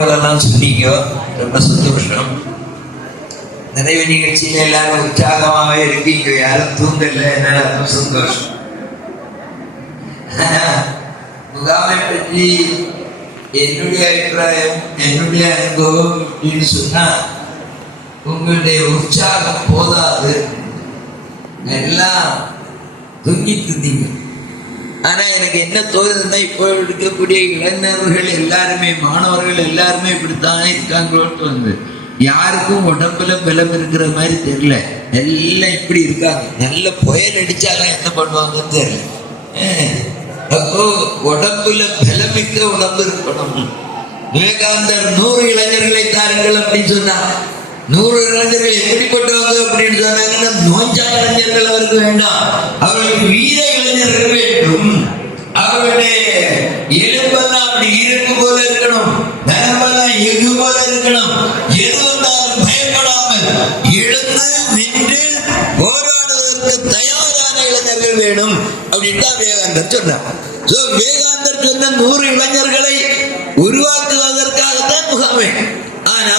சொன்னீங்க, ரொம்ப சந்தோஷம். நிறைவு நிகழ்ச்சியில எல்லாரும் உற்சாகமாவே இருக்கீங்க, யாரும் தூங்கல, என்னால ரொம்ப சந்தோஷம். முகாமை பற்றி என்னுடைய அபிப்பிராயம், என்னுடைய அனுபவம் அப்படின்னு சொன்னா, உங்களுடைய உற்சாகம் போதாது, எல்லாம் தூங்கிட்டு இருந்தீங்க. ஆனா எனக்கு என்ன தோணுதுன்னா, இப்போ இருக்கக்கூடிய இளைஞர்கள் எல்லாருமே, மாணவர்கள் எல்லாருமே இப்படித்தான் இருக்காங்களோன்னு தோணுது. யாருக்கும் உடம்புல பலம் இருக்கிற மாதிரி தெரியல, எல்லாம் இப்படி இருக்காங்க. நல்ல புயல் அடிச்சாலும் என்ன பண்ணுவாங்கன்னு தெரியல. அப்போ உடம்புல பலமிக்க உடம்பு இருக்கணும். விவேகானந்தர் 100 இளைஞர்களை தாருங்கள் அப்படின்னு சொன்னாங்க. 100 இளைஞர்கள் எப்படிப்பட்டவங்க அப்படின்னு சொன்னாங்கன்னா, நோஞ்சான இளைஞர்கள் அவருக்கு வேண்டாம், அவர்களுக்கு வீர இளைஞர்கள் வேண்டும். அவர்களுடைய எலும்பெல்லாம் அப்படி இரும்பு போல இருக்கணும், நரம்பெல்லாம் எஃகு போல இருக்கணும். எது வந்தாலும் பயப்படாமல் எழுந்து நின்று போராடுவதற்கு தயாரான இளைஞர்கள் வேணும் அப்படின்னு தான் விவேகானந்தர் சொன்னார். விவேகானந்தர் சொன்ன 100 இளைஞர்களை உருவாக்குவதற்காகத்தான் முகாமை. ஆனா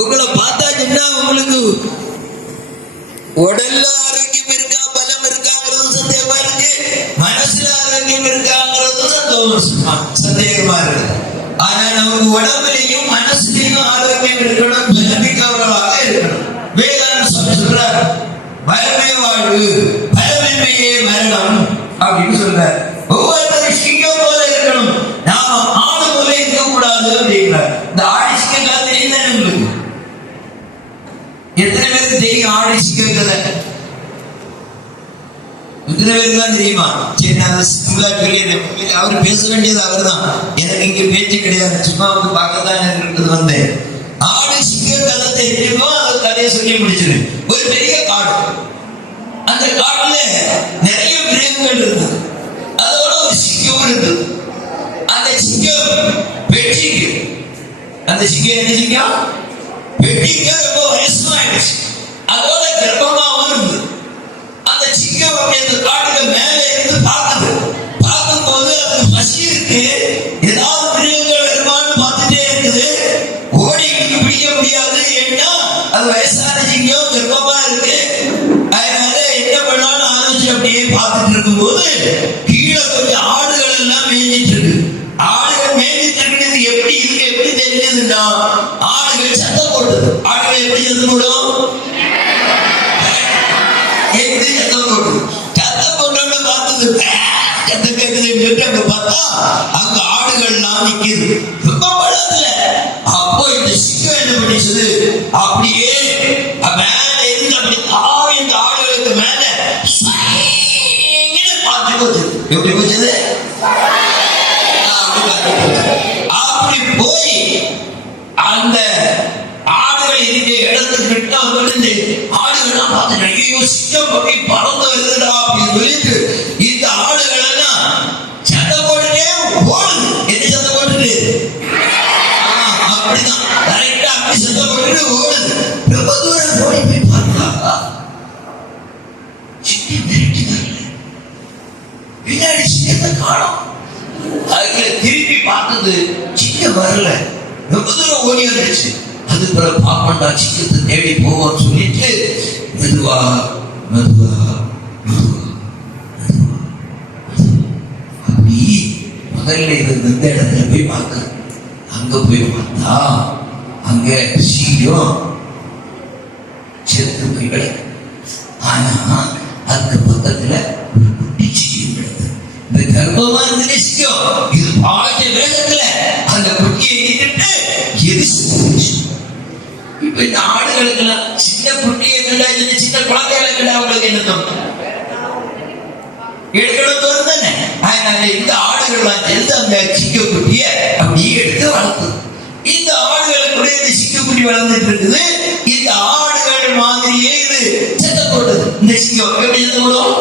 உங்களை பார்த்தா சொன்னா, உங்களுக்கு உடல்ல ஆரோக்கியம் இருக்கா, பலம் இருக்காங்கிறது சந்தேகமா இருக்கு, மனசுல ஆரோக்கியம் இருக்காங்கிறது சந்தேகமா இருக்கு. ஆனா நமக்கு உடம்புலையும் மனசுலையும் ஆரோக்கியம் இருக்கணும், பலமிக்கவர்களாக இருக்கணும். விவேகானந்தர் சொல்றார், பலமே வாழ்வு, பலமின்மையே மரணம் அப்படின்னு சொல்றார். ஒவ்வொருத்தரும் சிங்கம் போல இருக்கணும், நாம ஆடு போல இருக்கக்கூடாது அப்படிங்கிறார். இந்த ஆடி சிங்க காலத்திலே தானே உங்களுக்கு எத்தனை பேருக்கு தெரியும்? ஆடி சிங்க கதை எத்தனை பேருக்கு தான் தெரியுமா? சரி, நான் சிம்பிளா சொல்லிடுறேன். அவர் பேச வேண்டியது அவர் தான், எனக்கு இங்க பேச்சு கிடையாது, சும்மா வந்து பார்க்கத்தான் இருக்கிறது வந்தேன். ஆடி சிங்க கதை தெரியுமோ அந்த கதையை சொல்லி முடிச்சிரு. ஒரு பெரிய காடு, அந்த காட்டுல நிறைய மிருகங்கள் இருந்தது, அதோட ஒரு சிங்கம் இருந்தது. அந்த சிங்கம் வெற்றிக்கு, அந்த சிங்கம் என்ன சிங்கம் வெற்றிக்கு ரொம்ப வயசாயிடுச்சு, அதோட கர்ப்பமாவும் இருந்தது. அந்த சிங்கம் அந்த காட்டுக்கு மேல இருந்து பார்க்குது. பார்க்கும்போது அது பசி இருக்கு, ஏதாவது மிருகங்கள் வருமானு பார்த்துட்டே இருக்குது. ஓடி பிடிக்க முடியாது, ஏன்னா அது வயசான சிங்கம், கர்ப்பமா இருக்கு. அதனால என்ன பண்ணாலும் ஆலோசனை அப்படியே பார்த்துட்டு இருக்கும்போது கீழே கொஞ்சம் ஆடுகள் எல்லாம் மேய்ஞ்சிட்டு இருக்கு. ஆடுகள் மேய்ஞ்சிட்டு இருக்கிறது எப்படி இருக்கு, எப்படி தெரிஞ்சதுன்னா, ஆடுகள் சத்தம் போடுது. ஆடுகள் எப்படி சத்தம் போடும்? எப்படி சத்தம் போடுது? சத்தம் போட்டோன்னு பார்த்தது சத்தம் கேட்குதுன்னு சொல்லிட்டு அங்க பார்த்தா அங்க ஆடுகள்லாம் நிக்குது, ரொம்ப பழத்துல. அப்போ இந்த சிங்கம் என்ன பண்ணிச்சது, அப்படியே மேல இருந்து அப்படி தாவி இந்த ஆடுகளுக்கு மேல பார்த்து போச்சு. எப்படி போச்சது? அப்படி போய் அந்த ஆடுகள் இருக்கிற இடத்துக்கிட்ட வந்து ஆடுகள்லாம் பார்த்து, ஐயோ சிங்கம் அப்படி பறந்து வருதுடா அப்படின்னு சொல்லிட்டு இந்த ஆடுகள் எல்லாம் சத்தம் போட்டுட்டே ஓடுது. என்ன சத்தம் போட்டுட்டு? அப்படிதான் கரெக்டா அப்படி சத்தம் போட்டுட்டு ஓடுது. ரொம்ப தூரம் ஓடி போய் பார்த்தா சிங்கம் பின்னாடி சிங்கத்தை காணோம். அதுல திருப்பி பார்த்தது, சிங்கம் வரல. ரொம்ப தூரம் ஓடி வந்துருச்சு. அது பிறகு பாப்பண்டா சிங்கத்தை தேடி போவோம் சொல்லிட்டு மெதுவா மெதுவா மெதுவா மெதுவா அப்படி முதல்ல இருந்த இடத்துல போய் பார்க்க. அங்க போய் பார்த்தா அங்க சிங்கம் செத்து போய் கிடக்கு. ஆனா அதுக்கு பக்கத்துல ஒரு குட்டி சிங்கம் கிடக்கு. இந்த கர்ப்பமா இருந்தே சிங்கம் இது பாய்ச்ச வேகத்துல அந்த குட்டியை இட்டுட்டு எரிச்சு. இப்ப இந்த ஆடுகளுக்கு எல்லாம் சின்ன குட்டியை கண்டா, சின்ன குழந்தைகளை கண்டா அவங்களுக்கு என்ன தோணும்? எடுக்கணும் தோணும் தானே. அதனால இந்த ஆடுகள்லாம் சேர்ந்து அந்த சிங்க குட்டிய அப்படியே எடுத்து வளர்த்து. இந்த ஆடுகளுக்குடைய இந்த சிங்க குட்டி வளர்ந்துட்டு இருக்குது. இந்த ஆடுகள் மாதிரியே இது சத்தம் போடுது. இந்த சிங்கம் எப்படி சத்தம் போடும்?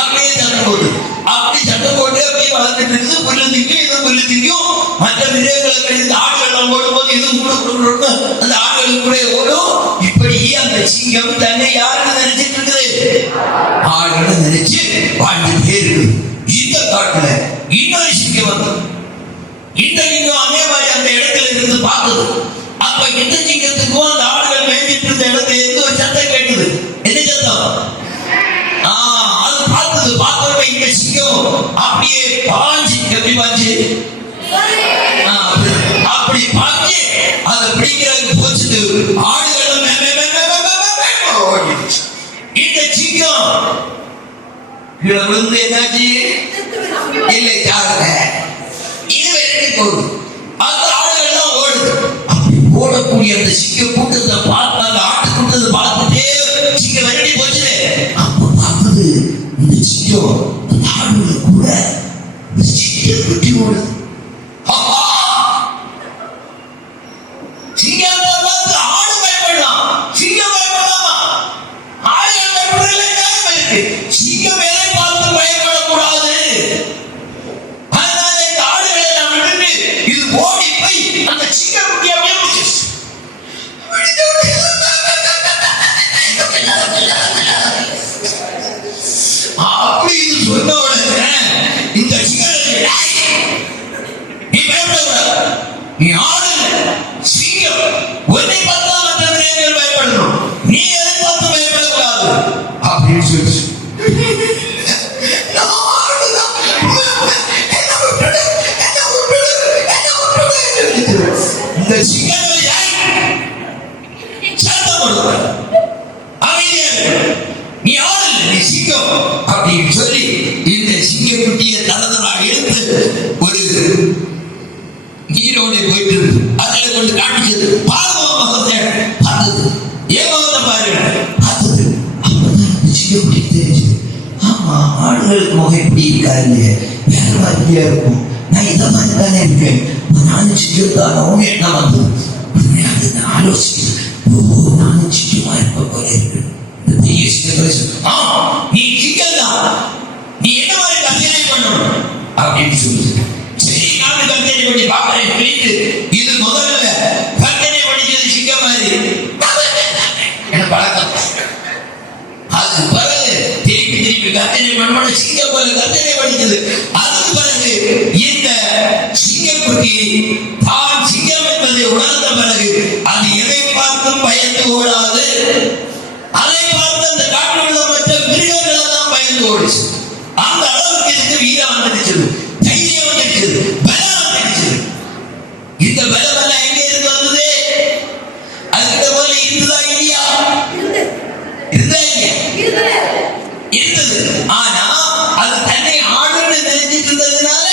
அப்படியே சத்தம் போடுது. அப்படி சத்தம் போட்டு அப்படியே வளர்ந்துட்டு இருக்குது. புல்லு திங்கும், இது புல்லு திங்கும். மற்ற மிருகங்களுக்கு இந்த ஆடுகள் ஓடும்போது இதுவும் கூட அந்த ஆடுகளுக்கு கூட ஓடும். இப்படி அந்த சிங்கம் தன்னை யாருன்னு நினைச்சிட்டு இருக்குது? ஆடுகளை நினைச்சு வாழ்ந்துட்டே இருக்குது. இந்த காட்டுல இன்னொரு சிங்கம் வந்து இந்த சிங்கம் அதே மாதிரி அந்த இடத்துல இருந்து பார்த்தது. அப்ப இந்த சிங்கத்துக்கும் அந்த ஆடுகள் மேய்ஞ்சிட்டு இருந்த இடத்துல இருந்து ஒரு சத்தம் கேட்டது. என்ன சத்தம்? அது பார்த்தது. பார்த்தோட இந்த சிங்கம் அப்படியே பாஞ்சு, எப்படி பாஞ்சு? அப்படி பாஞ்சு அதை பிடிக்கிறதுக்கு போச்சுட்டு ஆடுகளும் இந்த சிங்கம் கீழே விழுந்து என்னாச்சு? இல்லை சாருங்க, இது வெறும் போகுது. அந்த ஆடுகள்லாம் ஓடுது. அப்படி ஓடக்கூடிய அந்த சிங்க கூட்டத்தை பார்த்து, அந்த ஆட்டு கூட்டத்தை பார்த்துட்டே சிங்கம் விரட்டி போச்சு. அப்ப பார்த்தது இந்த சிங்கம் அந்த ஆடுகளை கூட சிங்க குட்டி ஓடுது. சிங்கத்தை பார்த்து ஆடு பயப்படலாம், சிங்கம் பயப்படலாமா? ஆடுகள் பயப்படுறதுல காரணம் இருக்கு. சிங்கம் எதை பார்த்து பயப்படக்கூடாது. அதனால இந்த ஆடுகளை எல்லாம் விட்டுட்டு இது ஓடி போய் அந்த சிங்கம் குட்டியை அப்படியே பிடிச்சிருச்சு. அப்படி இது சொன்ன உடனே இந்த சிங்கம், நீ பயப்படக்கூடாது, நீ ஆடு சிங்கம், உன்னை பார்த்தா மற்ற விலங்குகள் பயப்படணும், நீ எதை பார்த்து பயப்படக்கூடாது அப்படின்னு சொல்லிச்சு. இந்த சிங்கங்கள் சத்தம் போடுவார், அமைதியா நீ ஆடு இல்லை, நீ சிங்கம் அப்படின்னு சொல்லி இந்த சிங்க குட்டியை தரதராக எடுத்து ஒரு நீரோட போயிட்டு அதுல கொண்டு காட்டிச்சது. பாருங்க பார்த்தது, ஏன் முகத்தை பாரு பார்த்தது. அப்பதான் சிங்க குட்டி தெரிஞ்சு, ஆமா ஆடுகளுக்கு முகம் எப்படி இருக்காரு, வேற மாதிரியா இருக்கும், நான் இதை மாதிரி தானே இருக்கேன், நானும் சிங்கத்தானோன்னு என்ன வந்தது. ஆலோசிச்சு, நானும் சிங்கமா இருப்ப போல இருக்கு. பெரிய சிங்கம், நீ சிங்கம் தான், நீ என்ன மாதிரி கல்யாணை பண்ணணும் அப்படின்னு சொல்லுது. சரி, நான் கல்யாணை பண்ணி பாக்கிறேன் புரியுது. இது முதல்ல கல்யாணை பண்ணிச்சது சிங்கம் மாதிரி என்ன பழக்கம். அதுக்கு பிறகு திருப்பி திருப்பி கல்யாணை பண்ண சிங்கம் போல கல்யாணை பண்ணிச்சது. அதுக்கு பிறகு இந்த சிங்கக்குட்டி தான் சிங்கம் என்பதை உணர்ந்த பிறகு அது எதை பார்த்தும் பயந்து ஓடாது. அதை பார்த்து அந்த காட்டில் உள்ள மற்ற மிருகங்கள் தான் பயந்து ஓடிச்சு. அந்த அளவுக்கு இதுக்கு வீரம் வந்துடுச்சு, தைரியம் வந்துடுச்சு, பலம் வந்துடுச்சு. இந்த பலம் எல்லாம் எங்க இருந்து வந்தது? அதுக்கிட்ட போல இருந்ததா இல்லையா? இருந்தா இல்லையா? இருந்தது. ஆனா அது தன்னை ஆடுன்னு நினைச்சிட்டு இருந்ததுனால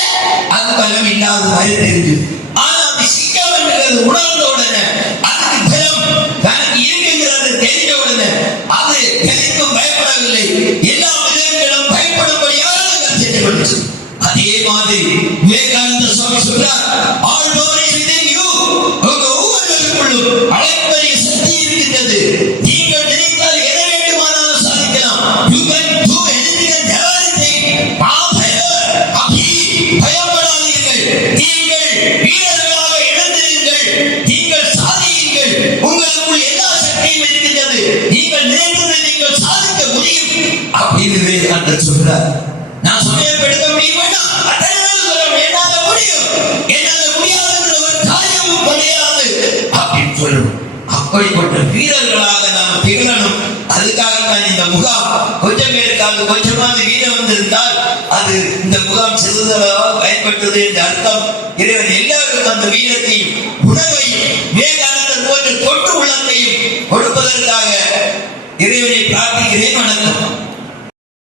அது பலம் இல்லாத மாதிரி தெரிஞ்சு. ஆனா அது சிங்கம் என்கிறது உணர்ந்த உடனே அதுக்கு பலம் தனக்கு இருக்குங்கிறது தெரிஞ்ச உடனே அது எதற்கும் பயப்படவில்லை. எல்லா விலங்குகளும் பயப்படும்படியாக கருத்து பண்ணிச்சு. அதே மாதிரி விவேகானந்த சுவாமி சொல்றார், ஆள்பவரை சிந்தியோ உங்க ஒவ்வொருவருக்குள்ளும் அளப்பரிய சக்தி இருக்கின்றது. நீங்கள் நினைத்தால் எதை வேண்டுமானாலும் சாதிக்கலாம். You can do anything and everything. பயப்படாதீர்கள், நீங்கள் வீரர்களாக எழுந்திருங்கள், நீங்கள் சாதியுங்கள், உங்களுக்குள் எல்லா சக்தியும் இருக்கின்றது, நீங்கள் நினைத்ததை நீங்கள் சாதிக்க முடியும் அப்படின்னு விவேகானந்தர் சொல்றார். நான் சமயம் எடுக்க முடியுமா? அத்தனை சொல்ல என்னால முடியும், என்னால முடியாதுன்ற ஒரு காரியமும் கிடையாது அப்படின்னு சொல்லணும். அப்படிப்பட்ட வீரர்களாக நாம் திகழணும். அதுக்காக தான் இந்த முகாம் கொஞ்சம் பேருக்காக கொஞ்சமாவது வீரம் வந்திருந்தால் அது இந்த முகாம் சிறிதளவாக பயன்பட்டது என்ற அர்த்தம். இறைவன் எல்லாருக்கும் அந்த வீரத்தையும் உணர்வையும் விவேகானந்தர் போன்ற தொட்டு உள்ளத்தையும் கொடுப்பதற்காக இறைவனை பிரார்த்திக்கிறேன். வணக்கம்.